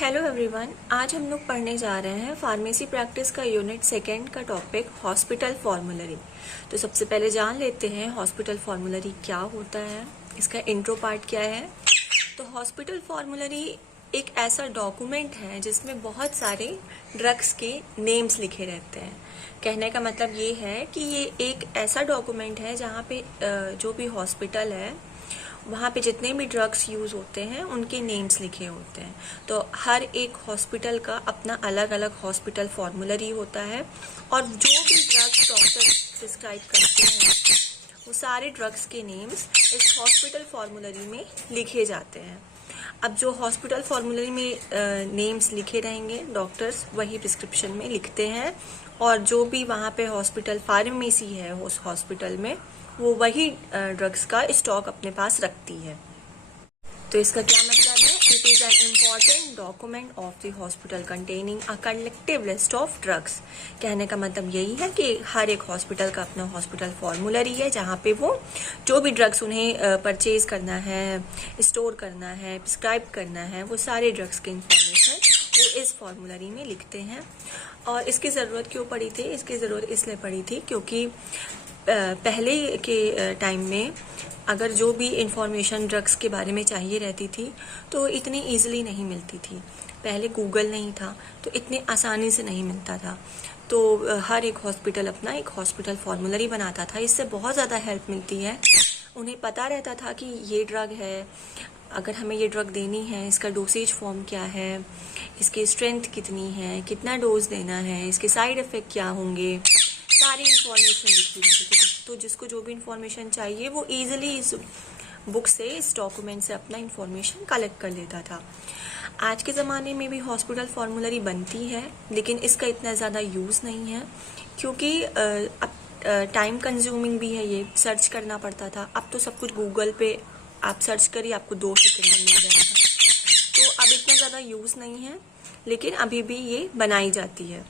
Hello everyone, आज हम लोग पढ़ने जा रहे हैं फार्मेसी प्रैक्टिस का यूनिट सेकेंड का टॉपिक हॉस्पिटल फॉर्मूलरी। तो सबसे पहले जान लेते हैं हॉस्पिटल फॉर्मूलरी क्या होता है, इसका इंट्रो पार्ट क्या है। तो हॉस्पिटल फॉर्मूलरी एक ऐसा डॉक्यूमेंट है जिसमें बहुत सारे ड्रग्स के नेम्स लिखे रहते हैं। कहने का मतलब ये है कि ये एक ऐसा डॉक्यूमेंट है जहाँ पे जो भी हॉस्पिटल है वहाँ पे जितने भी ड्रग्स यूज होते हैं उनके नेम्स लिखे होते हैं। तो हर एक हॉस्पिटल का अपना अलग अलग हॉस्पिटल फॉर्मूलरी होता है और जो भी ड्रग्स डॉक्टर प्रिस्क्राइब करते हैं वो सारे ड्रग्स के नेम्स इस हॉस्पिटल फॉर्मूलरी में लिखे जाते हैं। अब जो हॉस्पिटल फॉर्मूलरी में नेम्स लिखे रहेंगे डॉक्टर्स वही प्रिस्क्रिप्शन में लिखते हैं, और जो भी वहाँ पे हॉस्पिटल फार्मेसी है उस हॉस्पिटल में वो वही ड्रग्स का स्टॉक अपने पास रखती है। तो इसका क्या मतलब है? It is an important document of the hospital containing a collective list of drugs. कहने का मतलब यही है कि हर एक हॉस्पिटल का अपना हॉस्पिटल फॉर्मूलरी है जहाँ पे वो जो भी ड्रग्स उन्हें परचेज करना है, स्टोर करना है, प्रिस्क्राइब करना है, वो सारे ड्रग्स के इंफॉर्मेशन वो इस फॉर्मूलरी में लिखते हैं। और इसकी ज़रूरत क्यों पड़ी थी? इसकी ज़रूरत इसलिए पड़ी थी क्योंकि पहले के टाइम में अगर जो भी इंफॉर्मेशन ड्रग्स के बारे में चाहिए रहती थी तो इतनी ईजिली नहीं मिलती थी। पहले गूगल नहीं था तो इतने आसानी से नहीं मिलता था। तो हर एक हॉस्पिटल अपना एक हॉस्पिटल फॉर्मूलरी बनाता था। इससे बहुत ज़्यादा हेल्प मिलती है। उन्हें पता रहता था कि ये ड्रग है, अगर हमें ये ड्रग देनी है, इसका डोसेज फॉर्म क्या है, इसकी स्ट्रेंथ कितनी है, कितना डोज देना है, इसके साइड इफ़ेक्ट क्या होंगे, सारी इंफॉर्मेशन लिखी रहती थी। तो जिसको जो भी इंफॉर्मेशन चाहिए वो इजीली इस बुक से, इस डॉक्यूमेंट से अपना इंफॉर्मेशन कलेक्ट कर लेता था। आज के ज़माने में भी हॉस्पिटल फॉर्मूलरी बनती है लेकिन इसका इतना ज़्यादा यूज़ नहीं है क्योंकि अब टाइम कंज्यूमिंग भी है, ये सर्च करना पड़ता था। अब तो सब कुछ गूगल पे आप सर्च करिए, आपको 2 सेकंड में मिल जाएगा। तो अब इतना ज़्यादा यूज़ नहीं है लेकिन अभी भी ये बनाई जाती है।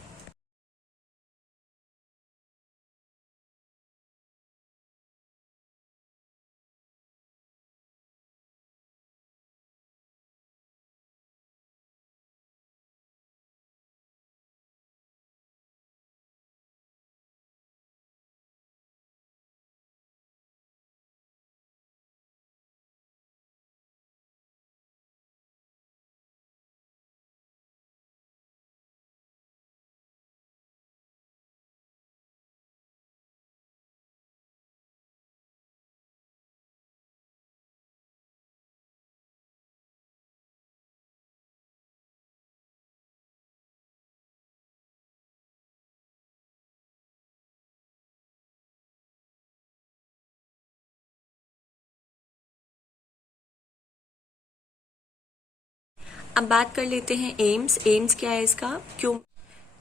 अब बात कर लेते हैं एम्स। एम्स क्या है इसका, क्यों?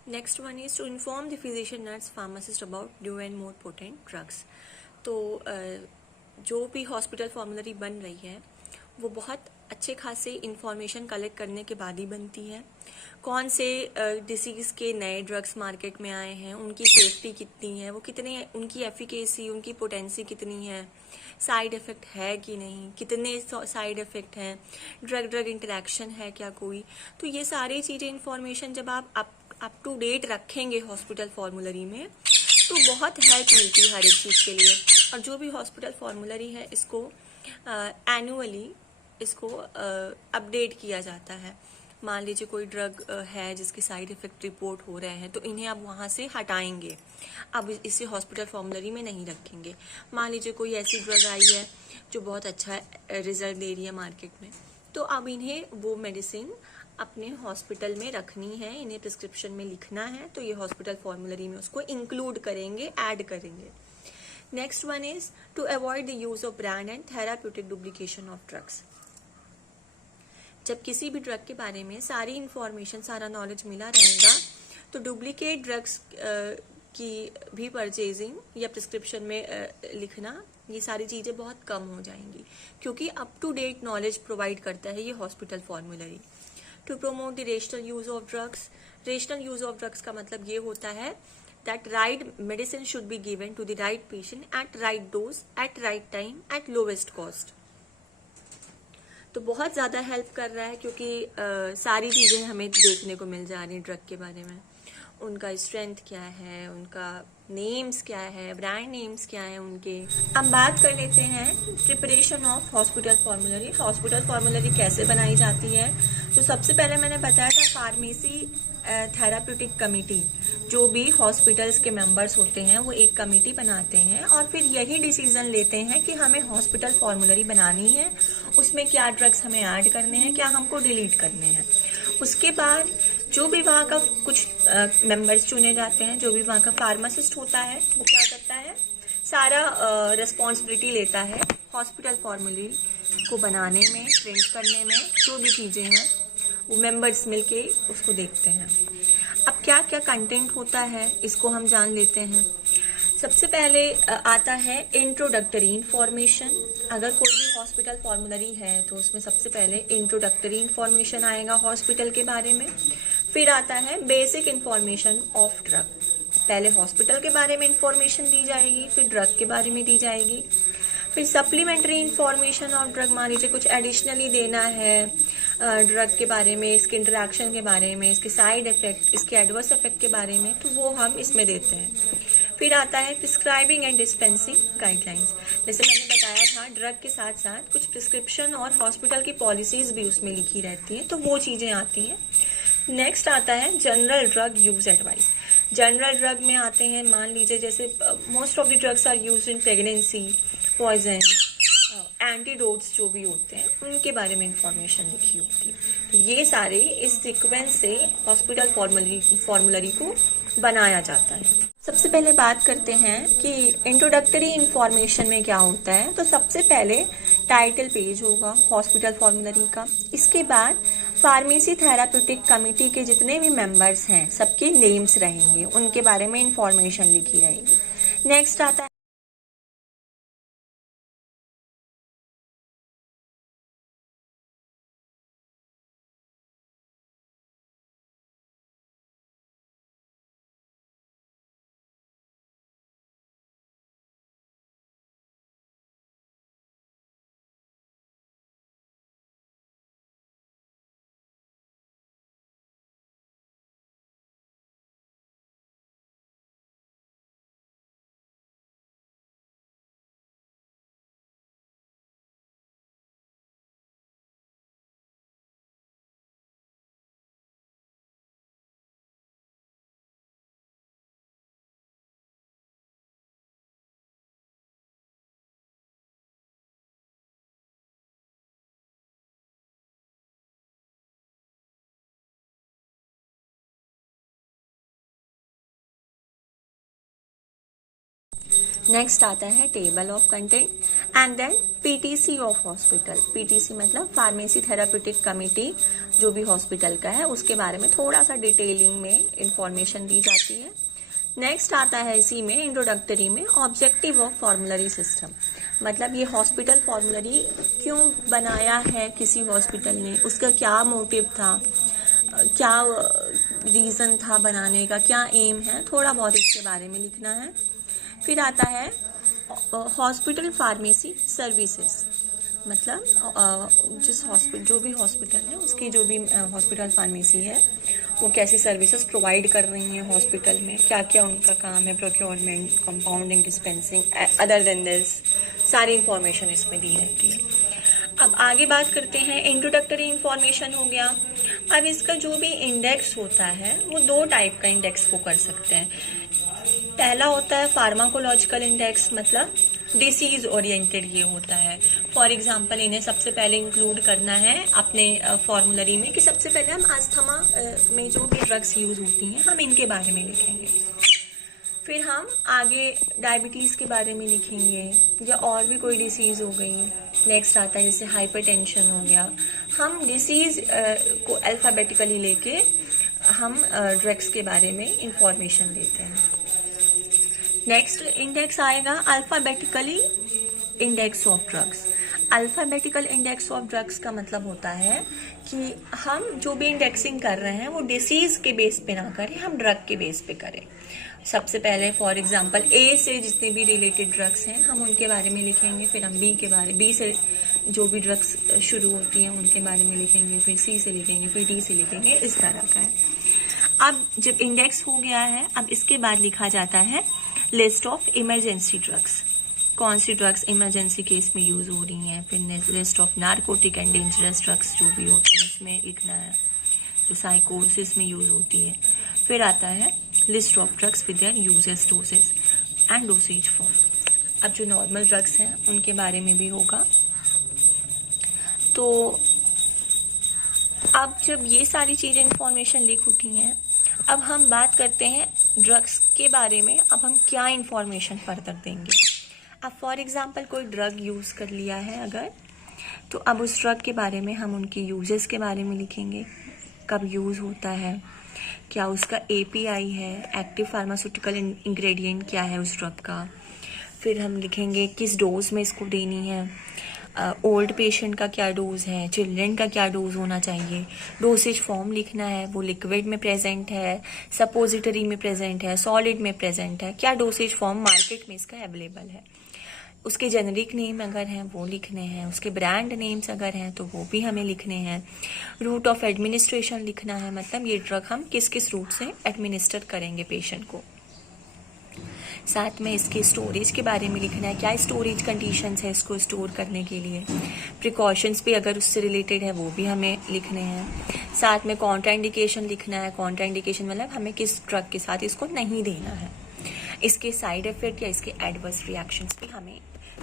Next one is to inform the physician, nurse, pharmacist about new and more potent drugs. तो जो भी हॉस्पिटल फॉर्मूलरी बन रही है वो बहुत अच्छे खासे इंफॉर्मेशन कलेक्ट करने के बाद ही बनती है। कौन से डिसीज़ के नए ड्रग्स मार्केट में आए हैं, उनकी सेफ्टी कितनी है, वो कितने, उनकी एफिकेसी, उनकी पोटेंसी कितनी है, साइड इफ़ेक्ट है कि नहीं, कितने साइड इफ़ेक्ट हैं, ड्रग ड्रग इंटरेक्शन है क्या कोई। तो ये सारी चीज़ें इंफॉर्मेशन जब आप अप टू डेट रखेंगे हॉस्पिटल फॉर्मूलरी में तो बहुत हेल्प मिलती है हर एक चीज़ के लिए। और जो भी हॉस्पिटल फॉर्मूलरी है इसको एनुअली इसको अपडेट किया जाता है। मान लीजिए कोई ड्रग है जिसके साइड इफ़ेक्ट रिपोर्ट हो रहे हैं तो इन्हें अब वहाँ से हटाएंगे, अब इसे हॉस्पिटल फॉर्मूलरी में नहीं रखेंगे। मान लीजिए कोई ऐसी ड्रग आई है जो बहुत अच्छा रिजल्ट दे रही है मार्केट में, तो अब इन्हें वो मेडिसिन अपने हॉस्पिटल में रखनी है, इन्हें प्रिस्क्रिप्शन में लिखना है, तो ये हॉस्पिटल फॉर्मूलरी में उसको इंक्लूड करेंगे, ऐड करेंगे। Next one is to avoid the use of brand and therapeutic duplication of drugs. जब किसी भी ड्रग के बारे में सारी इंफॉर्मेशन, सारा नॉलेज मिला रहेगा तो डुप्लीकेट ड्रग्स की भी परचेजिंग या प्रिस्क्रिप्शन में लिखना, ये सारी चीज़ें बहुत कम हो जाएंगी क्योंकि up to date knowledge provide करता है ये hospital formulary. To promote the rational use of drugs. Rational use of drugs का मतलब ये होता है that right medicine should be given to the right patient at right dose at right time at lowest cost। तो तो बहुत ज़्यादा help कर रहा है, क्योंकि सारी चीज़ें हमें देखने को मिल जा रही हैं ड्रग के बारे में। उनका स्ट्रेंथ क्या है, उनका नेम्स क्या है, ब्रांड नेम्स क्या है उनके। अब बात कर लेते हैं preparation of hospital formulary. Hospital formulary कैसे बनाई जाती है? तो सबसे पहले मैंने बताया था फार्मेसी थेराप्यूटिक कमेटी, जो भी हॉस्पिटल्स के मेंबर्स होते हैं वो एक कमेटी बनाते हैं और फिर यही डिसीजन लेते हैं कि हमें हॉस्पिटल फॉर्मूलरी बनानी है, उसमें क्या ड्रग्स हमें ऐड करने हैं, क्या हमको डिलीट करने हैं। उसके बाद जो भी वहाँ का कुछ मेंबर्स चुने जाते हैं, जो भी वहाँ का फार्मासिस्ट होता है वो क्या करता है, सारा रिस्पॉन्सिबिलिटी लेता है हॉस्पिटल फॉर्मूलरी को बनाने में, प्रिंट करने में, जो भी चीज़ें हैं वो मेंबर्स मिलके उसको देखते हैं। अब क्या क्या कंटेंट होता है इसको हम जान लेते हैं। सबसे पहले आता है इंट्रोडक्टरी इन्फॉर्मेशन। अगर कोई भी हॉस्पिटल फॉर्मूलरी है तो उसमें सबसे पहले इंट्रोडक्टरी इन्फॉर्मेशन आएगा हॉस्पिटल के बारे में। फिर आता है बेसिक इन्फॉर्मेशन ऑफ ड्रग। पहले हॉस्पिटल के बारे में इंफॉर्मेशन दी जाएगी, फिर ड्रग के बारे में दी जाएगी। फिर सप्लीमेंट्री इन्फॉर्मेशन ऑफ ड्रग, मान लीजिए कुछ एडिशनली देना है ड्रग के बारे में, इसके इंटरेक्शन के बारे में, इसके साइड इफेक्ट, इसके एडवर्स इफेक्ट के बारे में, तो वो हम इसमें देते हैं। फिर आता है प्रिस्क्राइबिंग एंड डिस्पेंसिंग गाइडलाइंस। जैसे मैंने बताया था ड्रग के साथ साथ कुछ प्रिस्क्रिप्शन और हॉस्पिटल की पॉलिसीज भी उसमें लिखी रहती हैं, तो वो चीज़ें आती हैं। नेक्स्ट आता है general drug use advice. General drug में आते हैं, मान लीजिए जैसे most of the drugs are use in pregnancy, poison, antidotes जो भी होते हैं उनके बारे में इंफॉर्मेशन लिखी होती है। तो ये सारे इस सीक्वेंस से हॉस्पिटल फॉर्मूलरी को बनाया जाता है। सबसे पहले बात करते हैं कि इंट्रोडक्टरी इंफॉर्मेशन में क्या होता है। तो सबसे पहले टाइटल पेज होगा हॉस्पिटल फॉर्मूलरी का। इसके बाद फार्मेसी थेराप्यूटिक कमेटी के जितने भी मेंबर्स हैं सबके नेम्स रहेंगे, उनके बारे में इंफॉर्मेशन लिखी रहेगी। नेक्स्ट आता है नेक्स्ट आता है table of content and then PTC of hospital. PTC मतलब फार्मेसी थेराप्यूटिक कमेटी, जो भी हॉस्पिटल का है उसके बारे में थोड़ा सा डिटेलिंग में इंफॉर्मेशन दी जाती है। नेक्स्ट आता है इसी में इंट्रोडक्टरी में ऑब्जेक्टिव ऑफ फॉर्मूलरी सिस्टम, मतलब ये हॉस्पिटल फॉर्मूलरी क्यों बनाया है किसी हॉस्पिटल ने, उसका क्या मोटिव था, क्या रीजन था बनाने का, क्या एम है, थोड़ा बहुत इसके बारे में लिखना है। फिर आता है हॉस्पिटल फार्मेसी सर्विसेज, मतलब जो भी हॉस्पिटल है उसकी जो भी हॉस्पिटल फार्मेसी है वो कैसी सर्विसेज प्रोवाइड कर रही हैं हॉस्पिटल में, क्या क्या उनका काम है, procurement, compounding, dispensing, other than this सारी इंफॉर्मेशन इसमें दी रहती है। अब आगे बात करते हैं, इंट्रोडक्टरी इंफॉर्मेशन हो गया। अब इसका जो भी इंडेक्स होता है वो दो टाइप का इंडेक्स वो कर सकते हैं। पहला होता है फार्माकोलॉजिकल इंडेक्स, मतलब डिसीज ओरिएंटेड ये होता है। फॉर एग्जांपल इन्हें सबसे पहले इंक्लूड करना है अपने फॉर्मूलरी में कि सबसे पहले हम अस्थमा में जो भी ड्रग्स यूज होती हैं हम इनके बारे में लिखेंगे। फिर हम आगे डायबिटीज़ के बारे में लिखेंगे या और भी कोई डिसीज़ हो गई। नेक्स्ट आता है जैसे हाइपरटेंशन हो गया, हम डिसीज़ को अल्फ़ाबेटिकली लेके हम ड्रग्स के बारे में इंफॉर्मेशन देते हैं। नेक्स्ट इंडेक्स आएगा alphabetically index of drugs. Alphabetical index of drugs का मतलब होता है कि हम जो भी इंडेक्सिंग कर रहे हैं वो डिसीज़ के बेस पे ना करें, हम ड्रग के बेस पे करें। सबसे पहले फॉर एग्जांपल ए से जितने भी रिलेटेड ड्रग्स हैं हम उनके बारे में लिखेंगे, फिर हम बी से जो भी ड्रग्स शुरू होती हैं उनके बारे में लिखेंगे, फिर सी से लिखेंगे, फिर डी से लिखेंगे, इस तरह का है। अब जब इंडेक्स हो गया है, अब इसके बाद लिखा जाता है लिस्ट ऑफ इमरजेंसी ड्रग्स, कौन सी ड्रग्स इमरजेंसी केस में यूज हो रही हैं। फिर list of narcotic and dangerous drugs जो भी होती है इसमें लिखना है, जो साइकोसिस में यूज होती है। फिर आता है list of drugs with their uses, doses and dosage form. अब जो नॉर्मल ड्रग्स हैं उनके बारे में भी होगा। तो अब जब ये सारी चीज़ें इंफॉर्मेशन लिख उठी हैं, अब हम बात करते हैं ड्रग्स के बारे में। अब हम क्या इंफॉर्मेशन फर्दर देंगे। अब फॉर एग्जांपल कोई ड्रग यूज़ कर लिया है अगर, तो अब उस ड्रग के बारे में हम उनकी यूजेस के बारे में लिखेंगे, कब यूज़ होता है, क्या उसका एपीआई है, एक्टिव फार्मास्यूटिकल इंग्रेडिएंट क्या है उस ड्रग का। फिर हम लिखेंगे किस डोज में इसको देनी है, ओल्ड पेशेंट का क्या डोज है, चिल्ड्रन का क्या डोज होना चाहिए, डोसेज फॉर्म लिखना है, वो लिक्विड में प्रेजेंट है, सपोजिटरी में प्रेजेंट है, सॉलिड में प्रेजेंट है, क्या डोसेज फॉर्म मार्केट में इसका अवेलेबल है, उसके जेनरिक नेम अगर हैं वो लिखने हैं, उसके ब्रांड नेम्स अगर हैं तो वो भी हमें लिखने हैं, रूट ऑफ एडमिनिस्ट्रेशन लिखना है, मतलब ये ड्रग हम किस किस रूट से एडमिनिस्टर करेंगे पेशेंट को। साथ में इसके स्टोरेज के बारे में लिखना है, क्या स्टोरेज कंडीशंस है इसको स्टोर करने के लिए, प्रिकॉशंस भी अगर उससे रिलेटेड है वो भी हमें लिखने हैं। साथ में कॉन्ट्राइंडिकेशन लिखना है, कॉन्ट्राइंडिकेशन मतलब हमें किस ड्रग के साथ इसको नहीं देना है, इसके साइड इफेक्ट या इसके एडवर्स रिएक्शंस भी हमें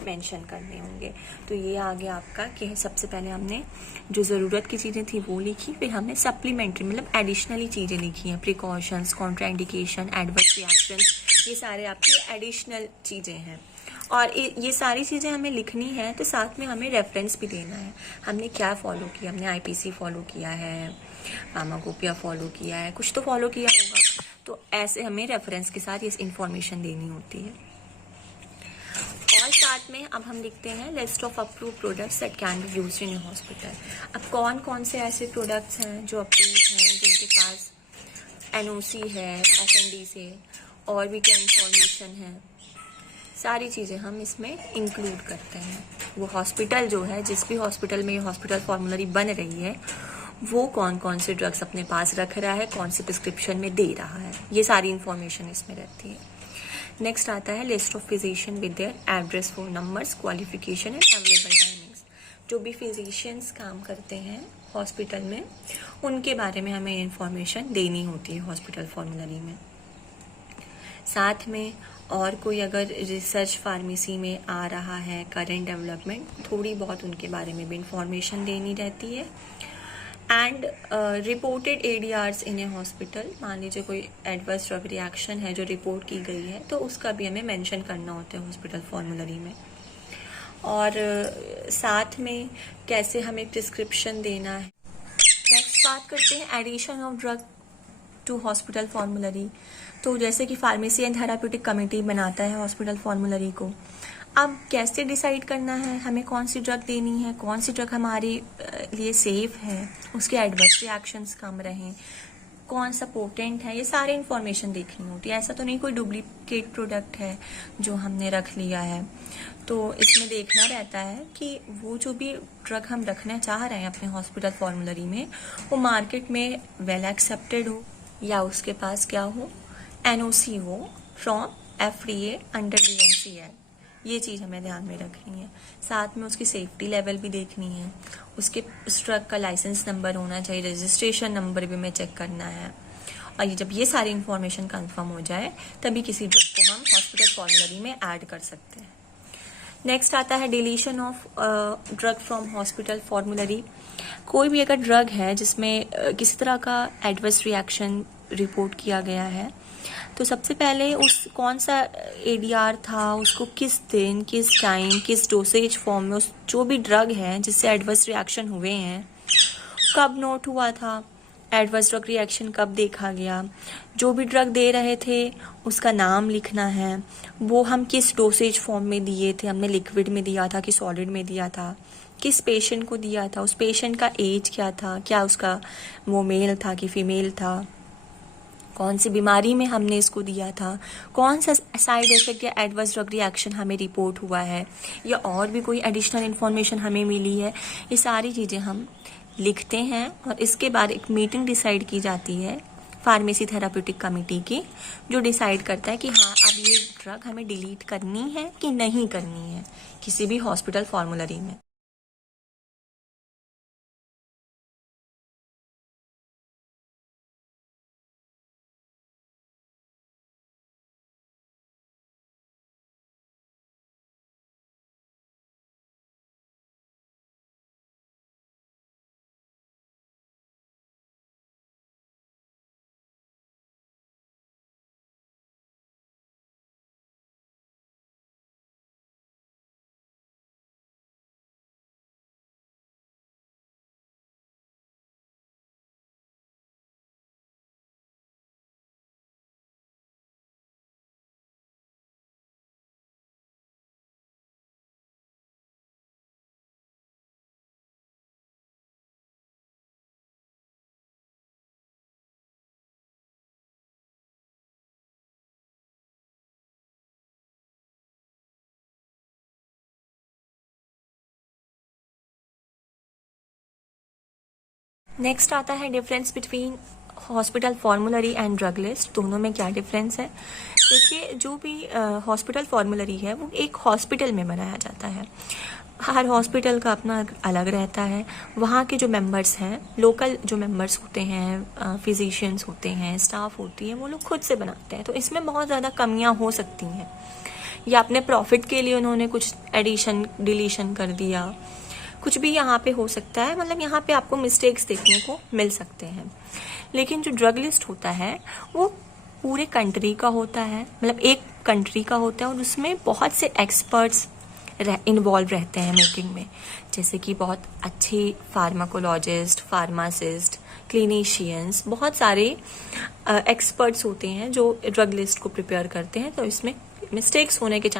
मेंशन करने होंगे। तो ये आ गया आपका कि सबसे पहले हमने जो ज़रूरत की चीज़ें थी वो लिखी, फिर हमने सप्लीमेंट्री मतलब एडिशनली चीज़ें लिखी हैं, प्रिकॉशंस, कॉन्ट्राइंडिकेशन, एडवर्स रिएक्शंस, ये सारे आपकी एडिशनल चीज़ें हैं। और ये सारी चीज़ें हमें लिखनी है, तो साथ में हमें रेफरेंस भी देना है, हमने क्या फॉलो किया, हमने आईपीसी फॉलो किया है, फार्माकोपिया फॉलो किया है, कुछ तो फॉलो किया होगा, तो ऐसे हमें रेफरेंस के साथ ये इन्फॉर्मेशन देनी होती है। और साथ में अब हम लिखते हैं list of approve products that can be used in hospital. अब कौन कौन से ऐसे प्रोडक्ट्स हैं जो अप्रूव हैं, जिनके पास एनओसी है एफएनडी से, और भी क्या इंफॉर्मेशन है, सारी चीज़ें हम इसमें इंक्लूड करते हैं। वो हॉस्पिटल जो है, जिस भी हॉस्पिटल में ये हॉस्पिटल फॉर्मूलरी बन रही है, वो कौन कौन से ड्रग्स अपने पास रख रहा है, कौन से प्रिस्क्रिप्शन में दे रहा है, ये सारी इंफॉर्मेशन इसमें रहती है। नेक्स्ट आता है list of physician with their address, phone numbers, qualification and available timings. जो भी फिजिशियंस काम करते हैं हॉस्पिटल में, उनके बारे में हमें इंफॉर्मेशन देनी होती है हॉस्पिटल फॉर्मूलरी में। साथ में और कोई अगर रिसर्च फार्मेसी में आ रहा है, करेंट डेवलपमेंट, थोड़ी बहुत उनके बारे में भी इंफॉर्मेशन देनी रहती है। And reported ADRs in a hospital, मान लीजिए कोई एडवर्स ड्रग रिएक्शन है जो रिपोर्ट की गई है, तो उसका भी हमें मेंशन करना होता है हॉस्पिटल फॉर्मूलरी में। और साथ में कैसे हमें प्रिस्क्रिप्शन देना है। नेक्स्ट बात करते हैं addition of drug to hospital formulary. तो जैसे कि फार्मेसी एंड थेराप्यूटिक कमेटी बनाता है हॉस्पिटल फॉर्मूलरी को, अब कैसे डिसाइड करना है हमें कौन सी ड्रग देनी है, कौन सी ड्रग हमारे लिए सेफ है, उसके एडवर्स रिएक्शंस कम रहें, कौन सा पोटेंट है, ये सारे इन्फॉर्मेशन देखनी होती है। ऐसा तो नहीं कोई डुप्लीकेट प्रोडक्ट है जो हमने रख लिया है, तो इसमें देखना रहता है कि वो जो भी ड्रग हम रखना चाह रहे हैं अपने हॉस्पिटल फॉर्मूलरी में, वो मार्केट में वेल एक्सेप्टेड हो, या उसके पास क्या हो, एनओसी हो फ्रॉम एफडीए अंडर डीएमसीएल। ये चीज़ हमें ध्यान में रखनी है। साथ में उसकी सेफ्टी लेवल भी देखनी है, उसके उस ट्रक का लाइसेंस नंबर होना चाहिए, रजिस्ट्रेशन नंबर भी हमें चेक करना है। और जब ये सारी इन्फॉर्मेशन कंफर्म हो जाए, तभी किसी ड्रग को हम हॉस्पिटल फॉर्मूलरी में ऐड कर सकते हैं। नेक्स्ट आता है deletion of drug from hospital formulary. कोई भी अगर ड्रग है जिसमें किसी तरह का एडवर्स रिएक्शन रिपोर्ट किया गया है, तो सबसे पहले उस कौन सा एडीआर था, उसको किस दिन, किस टाइम, किस डोसेज फॉर्म में उस जो भी ड्रग है जिससे एडवर्स रिएक्शन हुए हैं, कब नोट हुआ था, एडवर्स ड्रग रिएक्शन कब देखा गया, जो भी ड्रग दे रहे थे उसका नाम लिखना है, वो हम किस डोसेज फॉर्म में दिए थे, हमने लिक्विड में दिया था कि सॉलिड में दिया था, किस पेशेंट को दिया था, उस पेशेंट का एज क्या था, क्या उसका वो मेल था कि फीमेल था, कौन सी बीमारी में हमने इसको दिया था, कौन सा साइड इफेक्ट या एडवर्स ड्रग रिएक्शन हमें रिपोर्ट हुआ है, या और भी कोई एडिशनल इन्फॉर्मेशन हमें मिली है, ये सारी चीज़ें हम लिखते हैं। और इसके बाद एक मीटिंग डिसाइड की जाती है फार्मेसी थेराप्यूटिक कमेटी की, जो डिसाइड करता है कि हाँ अब ये ड्रग हमें डिलीट करनी है कि नहीं करनी है किसी भी हॉस्पिटल फॉर्मूलरी में। नेक्स्ट आता है difference between hospital formulary and drug list. दोनों में क्या डिफरेंस है? देखिए, जो भी हॉस्पिटल फॉर्मूलरी है वो एक हॉस्पिटल में बनाया जाता है। हर हॉस्पिटल का अपना अलग रहता है। वहाँ के जो मेंबर्स हैं, लोकल जो मेंबर्स होते हैं, फिजिशियंस होते हैं, स्टाफ होती है, वो लोग खुद से बनाते हैं। तो इसमें बहुत ज़्यादा कमियाँ हो सकती हैं, या अपने प्रॉफिट के लिए उन्होंने कुछ एडिशन डिलीशन कर दिया, कुछ भी यहाँ पे हो सकता है। मतलब यहाँ पे आपको मिस्टेक्स देखने को मिल सकते हैं। लेकिन जो ड्रग लिस्ट होता है वो पूरे कंट्री का होता है, मतलब एक कंट्री का होता है, और उसमें बहुत से एक्सपर्ट्स इन्वॉल्व रहते हैं मेकिंग में, जैसे कि बहुत अच्छे फार्माकोलॉजिस्ट, फार्मासिस्ट, क्लिनिशियंस, बहुत सारे एक्सपर्ट्स होते हैं जो ड्रग लिस्ट को प्रिपेयर करते हैं। तो इसमें मिस्टेक्स होने के चांस